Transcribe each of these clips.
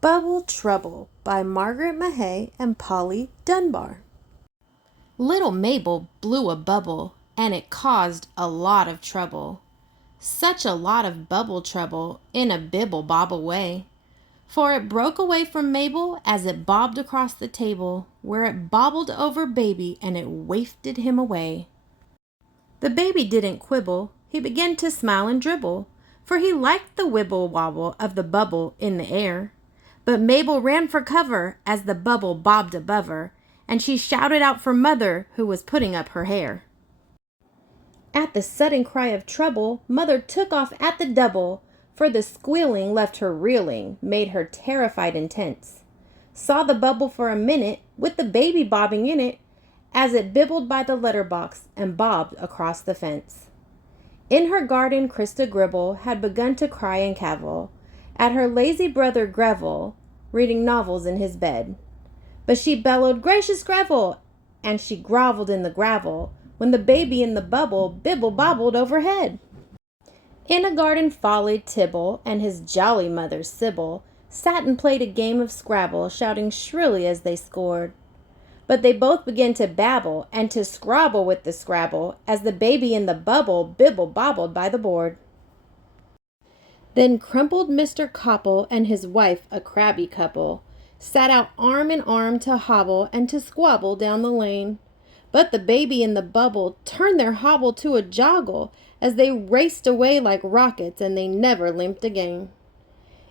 Bubble Trouble by Margaret Mahy and Polly Dunbar. Little Mabel blew a bubble, and it caused a lot of trouble. Such a lot of bubble trouble in a bibble-bobble way. For it broke away from Mabel as it bobbed across the table, where it bobbled over baby and it wafted him away. The baby didn't quibble, he began to smile and dribble, for he liked the wibble-wobble of the bubble in the air. But Mabel ran for cover as the bubble bobbed above her, and she shouted out for Mother, who was putting up her hair. At the sudden cry of trouble, Mother took off at the double, for the squealing left her reeling, made her terrified and tense. Saw the bubble for a minute, with the baby bobbing in it, as it bibbled by the letterbox and bobbed across the fence. In her garden Christa Gribble had begun to cry and cavil at her lazy brother Greville, reading novels in his bed. But she bellowed, "Gracious Greville!" and she groveled in the gravel, when the baby in the bubble bibble-bobbled overhead. In a garden folly Tibble and his jolly mother Sybil sat and played a game of Scrabble, shouting shrilly as they scored. But they both began to babble and to scrabble with the Scrabble as the baby in the bubble bibble-bobbled by the board. Then crumpled Mr. Copple and his wife, a crabby couple, sat out arm in arm to hobble and to squabble down the lane. But the baby in the bubble turned their hobble to a joggle as they raced away like rockets, and they never limped again.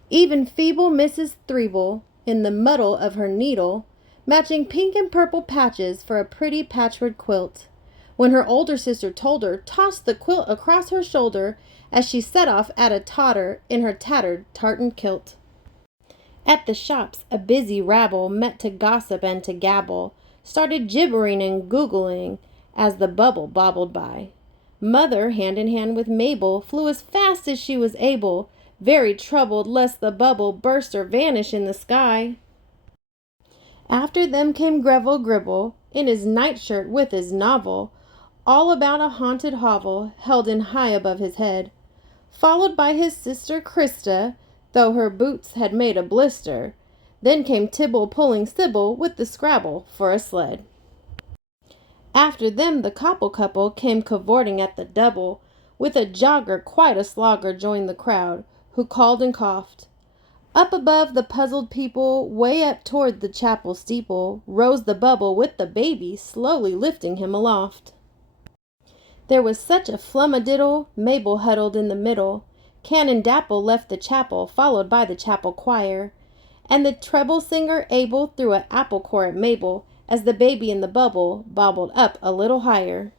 Even feeble Mrs. Threeble, in the muddle of her needle, matching pink and purple patches for a pretty patchwork quilt, when her older sister told her, tossed the quilt across her shoulder as she set off at a totter in her tattered tartan kilt. At the shops a busy rabble met to gossip and to gabble, started gibbering and googling as the bubble bobbled by. Mother, hand in hand with Mabel, flew as fast as she was able, very troubled lest the bubble burst or vanish in the sky. After them came Greville Gribble, in his nightshirt with his novel, all about a haunted hovel held in high above his head, followed by his sister Christa, though her boots had made a blister. Then came Tibble pulling Sybil with the Scrabble for a sled. After them the Copple couple came cavorting at the double, with a jogger quite a slogger joined the crowd, who called and coughed. Up above the puzzled people, way up toward the chapel steeple, rose the bubble with the baby slowly lifting him aloft. There was such a flum-a-diddle, Mabel huddled in the middle. Canon Dapple left the chapel, followed by the chapel choir, and the treble singer Abel threw an apple core at Mabel as the baby in the bubble bobbled up a little higher.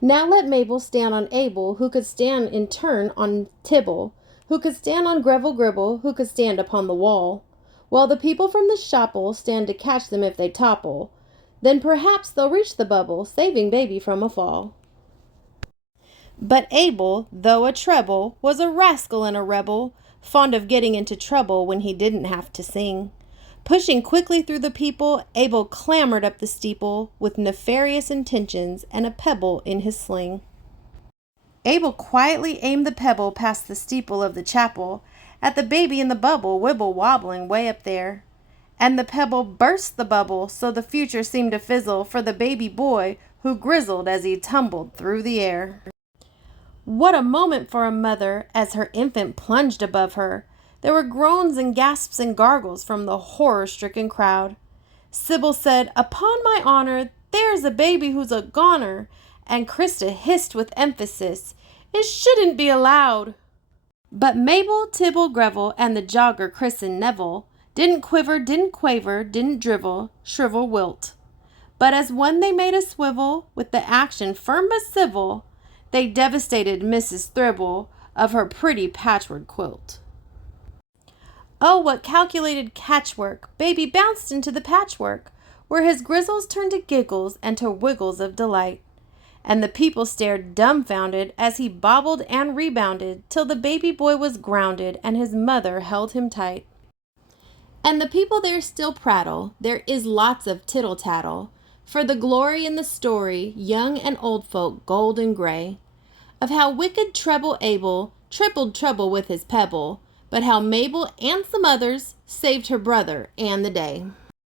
Now let Mabel stand on Abel, who could stand in turn on Tibble, who could stand on Greville Gribble, who could stand upon the wall, while the people from the shop'll stand to catch them if they topple. Then perhaps they'll reach the bubble, saving baby from a fall. But Abel, though a treble, was a rascal and a rebel, fond of getting into trouble when he didn't have to sing. Pushing quickly through the people, Abel clambered up the steeple with nefarious intentions and a pebble in his sling. Abel quietly aimed the pebble past the steeple of the chapel at the baby in the bubble wibble-wobbling way up there. And the pebble burst the bubble so the future seemed to fizzle for the baby boy who grizzled as he tumbled through the air. What a moment for a mother as her infant plunged above her. There were groans and gasps and gargles from the horror-stricken crowd. Sybil said, "Upon my honor, there's a baby who's a goner," and Christa hissed with emphasis, "It shouldn't be allowed." But Mabel, Tibble, Greville, and the jogger Chris and Neville didn't quiver, didn't quaver, didn't drivel, shrivel, wilt. But as one they made a swivel, with the action firm but civil, they devastated Mrs. Thribble of her pretty patchwork quilt. Oh, what calculated catchwork! Baby bounced into the patchwork, where his grizzles turned to giggles and to wiggles of delight. And the people stared dumbfounded as he bobbled and rebounded till the baby boy was grounded and his mother held him tight. And the people there still prattle, there is lots of tittle-tattle, for the glory in the story, young and old folk, gold and gray, of how wicked treble Abel tripled trouble with his pebble, but how Mabel and some others saved her brother and the day.